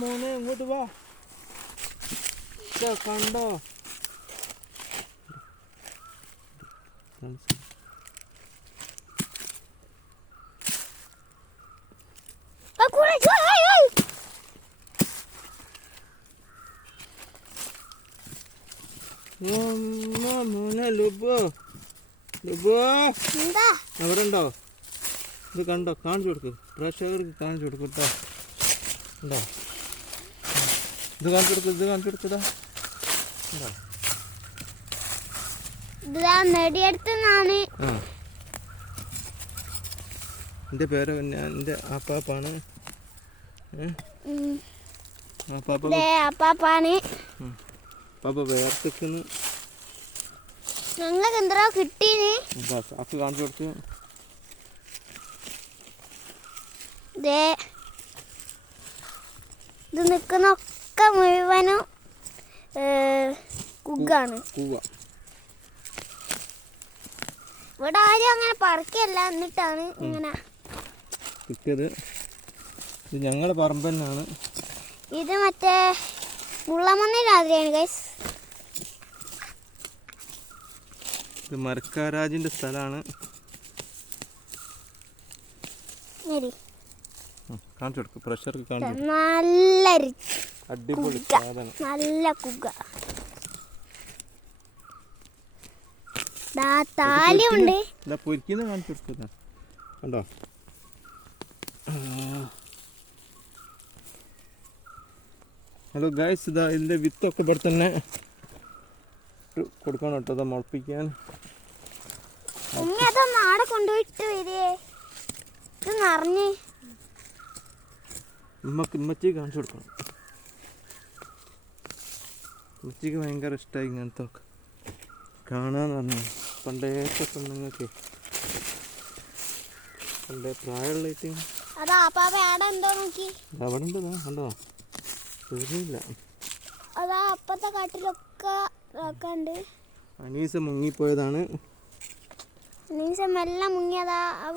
മോനെ ഇങ്ങോട്ട് വാ. കണ്ടോ മോനെ ലുബോ അവരുണ്ടോ? ഇത് കണ്ടോ? കാണിച്ചു കൊടുക്ക്, പ്രേക്ഷകർക്ക് കാണിച്ചു കൊടുക്കും കേട്ടോ. ഉണ്ടോ? ഇത് കാണിച്ചു കൊടുക്കതാ ഉണ്ടോ? എൻ്റെ പേര് എൻ്റെ ആപ്പാപ്പാണ്. പാപ്പ വേർത്തിക്കുന്നു. ഞങ്ങൾക്ക് എന്തോ കിട്ടീന് കാക്ക് കാണിച്ചു കൊടുത്തു. ഇത് നിൽക്കുന്നൊക്കെ മുഴുവനും കുഗ്ഗാണ്. ഇവിടെ ആരും അങ്ങനെ പറക്കല്ല, എന്നിട്ടാണ് ഇങ്ങനെ കിട്ടിയത്. ഇത് ഞങ്ങളുടെ പറമ്പ് തന്നെയാണ്. ഇത് മറ്റേ മുള്ളമണ്ണി രാത്രിയാണ് ഗൈസ്. ഇത് മരക്കാരാജിന്റെ സ്ഥലമാണ്. കാണിച്ചു കൊടുക്കും പ്രഷർക്ക് കാണിച്ചു. നല്ല അടിപൊളി സാധനം, നല്ല കുഗ്ഗ. താലിയുണ്ട്. പൊരിക്കുന്ന കാണിച്ചു കൊടുക്കുന്ന കണ്ടോ? ഹലോ ഗൈസ്, ഇതാ ഇതിൻ്റെ വിത്തൊക്കെ ഇവിടെ തന്നെ കൊടുക്കണം കേട്ടോ. അതാ മുളപ്പിക്കാൻ. ആടെ കൊണ്ടുപോയിട്ട് വരേ ഇത് നിറഞ്ഞ് ഉമ്മച്ചിക്ക് കാണിച്ചു കൊടുക്കണം. ഉമ്മച്ചിക്ക് ഭയങ്കര ഇഷ്ടമായി ഇങ്ങനത്തെ ഒക്കെ കാണാന്ന് പറഞ്ഞു. പണ്ടേത്തെ പെണ്ണുങ്ങൾക്ക് പണ്ടേ പ്രായമുള്ളതായിട്ട് അവിടെ ഉണ്ട്. കണ്ടോ? തീർന്നില്ല. അപ്പത്തെ കാട്ടിലൊക്കെ അനീസ മുങ്ങിപ്പോയതാണ്.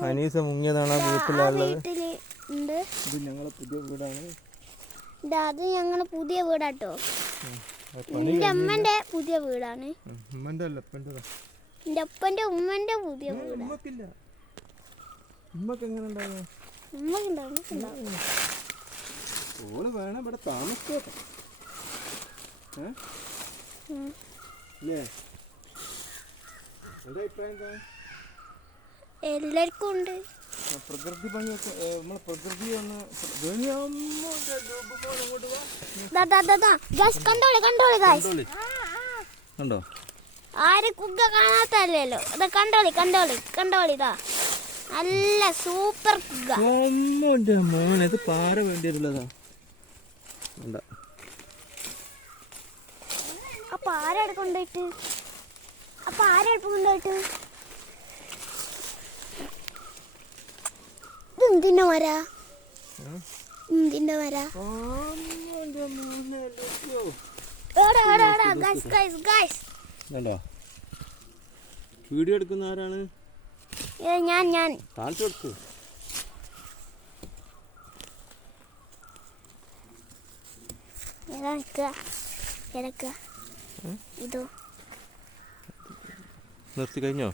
അനീസ മുങ്ങിയതാണ് ആ വീട്ടിലുള്ളത്. ഇത് ഞങ്ങളെ പുതിയ വീടാണ്. അത് ഞങ്ങളെ പുതിയ വീടാട്ടോ. എന്റെ അമ്മന്റെ പുതിയ വീടാണ്. എന്റെ അപ്പന്റെ ഉമ്മന്റെ പുതിയ വീട്. ഉമ്മക്ക് എങ്ങനെ ഉണ്ടാവും? ഓള് വേണം ഇവിടെ താമസിച്ചോട്ടെ. എല്ലാവർക്കും ഉണ്ട്. പ്രകൃതി ഭംഗിയൊക്കെ നമ്മളെ പ്രകൃതി ഒന്ന് കണ്ടോ? ആര് കുഗ്ഗ കാണാത്തല്ലോ. കണ്ടോളി ഇതാ നല്ല സൂപ്പർ കുഗ്ഗ. മോനെ ഇത് പാറ വേണ്ടിയിട്ടുള്ളതാ. അപ്പൊ ആരെടുപ്പ് കൊണ്ടുപോയിട്ട് എന്തിന്റെ മരാ? വീഡിയോ എടുക്കുന്ന ആരാണ്? ഞാൻ കാണിച്ചു കൊടുത്തു. ഇതോ നിർത്തി കഴിഞ്ഞോ?